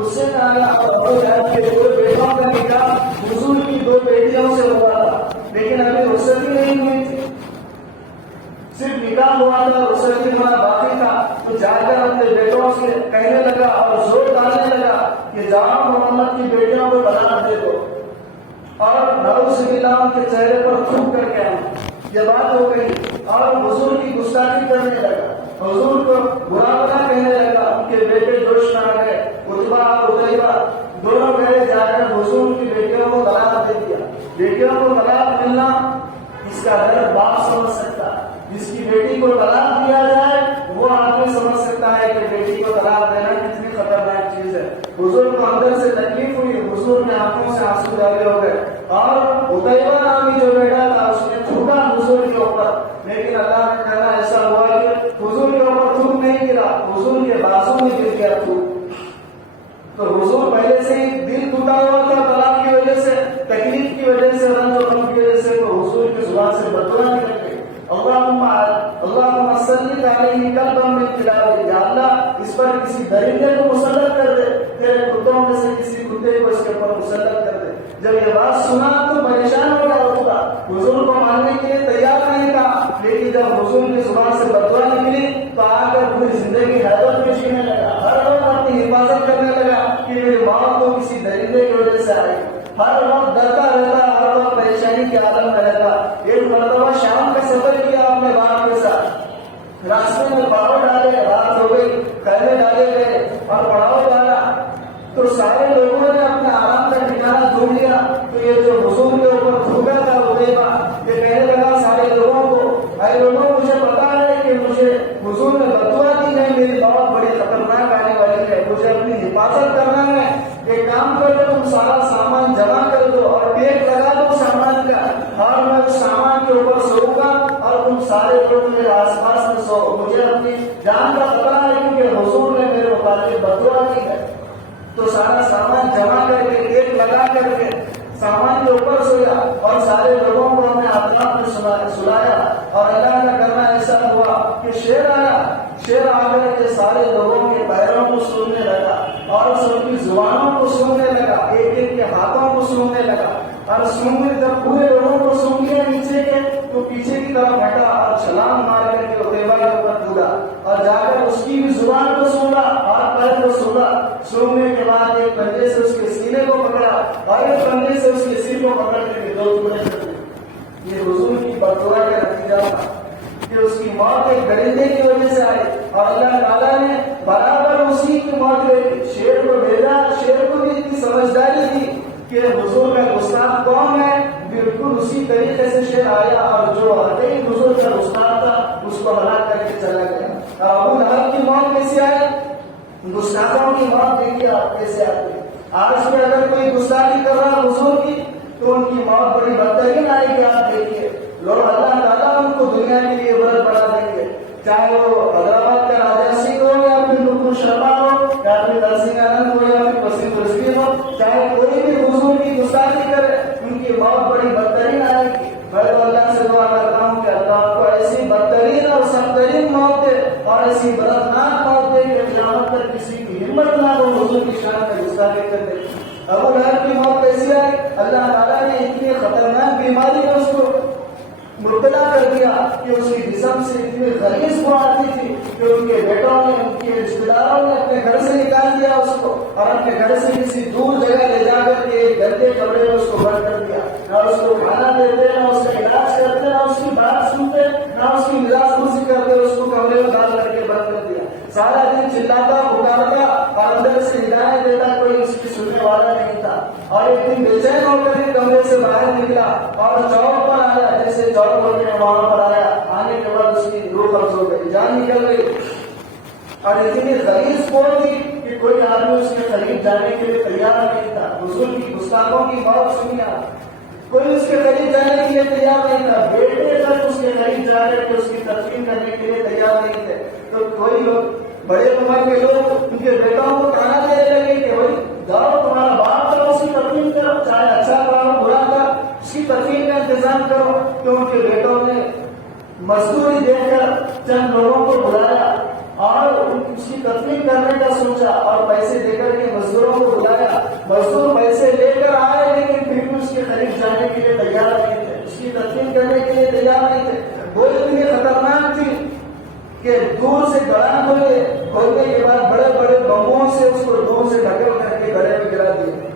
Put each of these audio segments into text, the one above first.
غصے میں آیا اور ابو جہل کے 2 بیٹوں کا نکاح حضور کی 2 بیٹیوں سے ہوا تھا، لیکن ابھی رخصتی نہیں ہوئی تھی، صرف نکاح ہوا تھا، رخصتی ہونا باقی تھا۔ تو جا کر اپنے بیٹوں سے کہنے لگا اور زور ڈالنے لگا کہ جاؤ محمد کی بیٹیوں کو طلاق دے دو، اور نعوذ باللہ ان کے چہرے پر تھوک کر کے آئے۔ یہ بات ہو گئی اور حضور کی گستاخی کرنے لگا، حضور کو برا بھلا کہنے لگا۔ ان کے بیٹے جوش میں آ گئے، عتبہ اور عتیبہ دونوں گئے، جا کر حضور کی بیٹیوں کو طلاق دے دیا۔ بیٹیوں کو طلاق ملنا اس کا درد باپ سمجھ سکتا ہے، جس کی بیٹی کو طلاق دیا جائے وہ آدمی سمجھ سکتا ہے کہ بیٹی کو طلاق دینا کتنی خطرناک چیز ہے۔ حضور کو اندر سے تکلیف ہوئی، حضور نے آنکھوں سے آنسو جاری ہو گئے، اور عتیبہ نامی جو بیٹا تھا اس نے تھوکا حضور کے اوپر، لیکن اللہ کا کہنا ایسا ہوا کہ حضور کے اوپر تھوک نہیں گرا، حضور کے بازو میں گر گیا تھوک۔ تو حضور پہلے سے ہی دل ٹوٹا ہوا تھا طلاق کی وجہ سے، تکلیف کی وجہ سے، رنج و غم کی وجہ سے، تو حضور کی زبان سے بددعا نکل گئی۔ اللہم صلی علیہ قلبا من کلاب، یا اللہ اس پر کسی درندے کو مسلط کر دے، تیرے کتوں میں سے کسی کتے کو اس کے اوپر مسلط کر دے۔ جب یہ بات سنا تو پریشان ہو گیا ہوتا، حضور کو ماننے کے لیے تیار نہیں تھا، لیکن جب حضور کی زبان سے بددعا نکلی تو آ کر پوری زندگی حیرت میں جینے لگا، ہر وقت اپنی حفاظت کرنے لگا کہ میری موت تو کسی درندے کی وجہ سے آئی، ہر وقت ڈرتا رہتا، ہر وقت پریشانی کے عالم میں رہتا۔ ایک مرتبہ شام کا سفر کیا اپنے باپ کے ساتھ، راستے میں پاؤ ڈالے، رات ہو گئی، خیمے ڈالے گئے اور پڑاؤ ڈالا، تو سارے لوگوں نے اپنا آرام کا ٹھکانا ڈھونڈ لیا۔ تو یہ جو حضور کے اوپر تھوکا تھا عتیبہ، یہ کہنے لگا سارے لوگوں کو، اے لوگوں مجھے پتا ہے کہ مجھے حضور نے بددعا دی ہے، میری موت بڑی خطرناک آنے والی ہے، مجھے اپنی حفاظت کرنا ہے، ایک کام کرو تم سارا سامان جمع کر دو اور ٹیک لگا دو سامان کا، اور میں اس سامان کے اوپر سوؤں گا اور تم سارے لوگ میرے آس پاس میں سو، مجھے اپنی جان کا خطرہ ہے کیونکہ حضور نے میرے متعلق بددعا کی ہے۔ تو سارا سامان جمع کر کے ٹیک لگا کر کے سامان کے اوپر سویا اور سارے لوگوں کو ہم نے اطراف میں سلایا، اور اللہ کا کرنا ایسا ہوا کہ شیر آیا، شیر آ کر کے سارے لوگوں کے پیروں کو سونگنے لگا اور سب کی زبانوں کو سونگنے لگا، ایک ایک کے ہاتھوں کو سونگنے لگا، اور سونگنے جب پورے لوگوں کو سونگ لیا نیچے کے تو پیچھے کی طرف ہٹا اور چھلانگ مار کر کے عتیبہ کے اوپر کودا اور جا کر اس کی بھی زبان کو سونگا، ہاتھ پیر کو سونگا، سونگنے کے بعد ایک پنجے سے اس کے سینے کو پکڑا اور ایک پنجے سے اس کے سر کو پکڑ کر کے 2 ٹکڑے کر دیے۔ یہ حضور کی بددعا کا نتیجہ تھا کہ اس کی موت ایک درندے کی وجہ سے آئی، اور اللہ تعالیٰ نے برابر اسی کی موت لے شیر کو بھیجا۔ شیر کو بھی اتنی سمجھداری تھی کہ حضور کا گستاخ کون ہے، بالکل اسی طریقے سے شیر آیا اور جو واقعی حضور کا گستاخ تھا اس کو ہلاک کر کے چلا گیا۔ ابو لہب کی موت کیسے آئی؟ گستاخوں کی موت دیکھیے آپ کیسے آتی ہے۔ آج بھی اگر کوئی گستاخی کر رہا حضور کی تو ان کی موت بڑی بدترین آئے گی، آپ دیکھیے لوگ اللہ تعالیٰ ان کو دنیا کے لیے عبرت بنا دیں گے، چاہے وہ حیدرآباد کا راجا سنگھ ہو یا پھر نکل شرما ہو یا پھر نرسنگ آنند ہو یا پھر وسیم رضوی ہو، چاہے کوئی بھی حضور کی گستاخی کرے ان کی موت بڑی بدترین آئے گی۔ میں تو اللہ سے دعا کرتا ہوں کہ اللہ کو ایسی بدترین اور سخت ترین موت دے اور ایسی دردناک موت دے کہ قیامت تک کسی کی ہمت نہ ہو حضور کی شان کا گستاخی کرنے۔ ابو لہب کی موت کیسی آئی؟ اللہ تعالیٰ نے اتنی خطرناک بیماری میں اس کو مبتلا کر دیا کہ اس کی جسم سے اتنی غلیظ بو آتی تھی کہ ان کے بیٹوں نے، ان کے رشتے داروں نے اپنے گھر سے نکال دیا اس کو، اور اپنے گھر سے کسی دور جگہ لے جا کر کے ایک گندے کمرے میں اس کو بند کر دیا، نہ اس کو کھانا دیتے، نہ اس کا علاج کرتے، نہ اس کی بات سنتے، نہ اس کی ملاز پرسی کرتے، اس کو کمرے میں ڈال کر کے بند کر دیا۔ سارا دن چلاتا پکارتا اور اندر سے ہدایت دیتا، کوئی اس کی سننے والا نہیں تھا۔ اور ایک دن بے چین ہو کر کے کمرے سے باہر نکلا اور چوک پر آیا، جیسے چوک ہوتے ہیں وہاں پر آیا، آنے کے بعد اس کی روح قبض ہو گئی، جان نکل گئی، اور اتنی غلیظ پور تھی کہ کوئی آدمی اس کے قریب جانے کے لیے تیار نہیں تھا۔ حضور کی گستاخوں کی موت سنی آپ، کوئی اس کے قریب جانے کے لیے تیار نہیں تھا، بیٹے تک اس کے قریب جا کر کے اس کی تدفین کرنے کے لیے تیار نہیں تھے۔ تو کوئی لوگ بڑے عمر کے لوگ ان کے بیٹوں کو کہنا دینے لگے کہ بھائی جاؤ تمہارا باپ تھا اس کی تدفین کرو، چاہے اچھا تھا برا تھا اس کی تدفین کا انتظام کرو۔ تو ان کے بیٹوں نے مزدوری دے کر چند لوگوں کو بلایا اور اس کی تدفین کرنے کا سوچا، اور پیسے دے کر کے مزدوروں کہ دور سے گڑھا کھولنے کے بعد بڑے بڑے بموں سے اس کو دور سے ڈھکل کر کے گڑھے میں گرا دیا.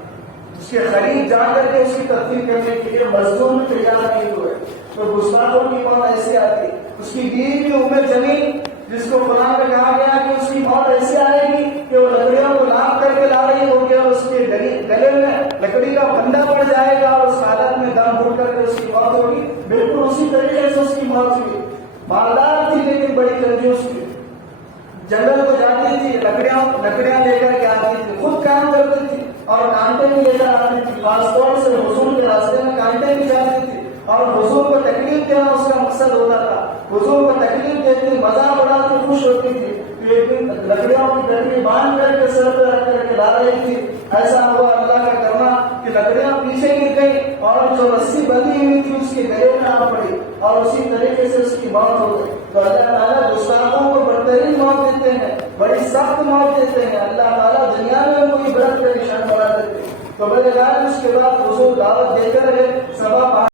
اس کے قریب جا کر کے اس کی تدفین کرنے کے لیے مزدور تیار نہیں ہوئے. تو گستاخوں کی موت ایسے آتی. اس کی بیوی بھی ام جمیل جس کو قرآن میں کہا گیا کہ اس کی موت ایسے آئے گی کہ وہ لکڑیوں کو ناپ کر کے لا رہی ہوگی اور اس کے گلے میں لکڑی کا پھندا پڑ جائے گا اور اس حالت میں دم گھٹ کر کے اس کی موت ہوگی. بالکل اسی طریقے سے اس کی موت ہوئی. مالدار تھی لیکن بڑی کنجوس تھی. جنگل کو جاتی تھی, لکڑیاں لے کر کے آتی تھی, خود کام کرتی تھی اور کانٹے بھی لے کر آتی تھی. خاص طور سے حضور کے راستے میں کانٹے بھی جاتی تھی اور حضور کو تکلیف دینا اس کا مقصد ہوتا تھا. حضور کو تکلیف دیتی, مزاق اڑاتی, خوش ہوتی تھی. لیکن لکڑیوں کی گٹری باندھ کر کے سر پہ رکھ کر کے لا رہی تھی. ایسا ہوا اللہ کا کرنا کہ لکڑیاں پیچھے گر گئی اور جو رسی بندھی ہوئی تھی اس کے گلے میں آ پڑی اور اسی طریقے سے اس کی موت ہو گئی. تو اللہ تعالیٰ گستاخوں کو بہترین موت دیتے ہیں, بڑی سخت موت دیتے ہیں. اللہ تعالیٰ دنیا میں ان کو عبرت کا نشان بنا دیتے ہیں. تو میرے خیال اس کے بعد حضور دعوت دے کر سبا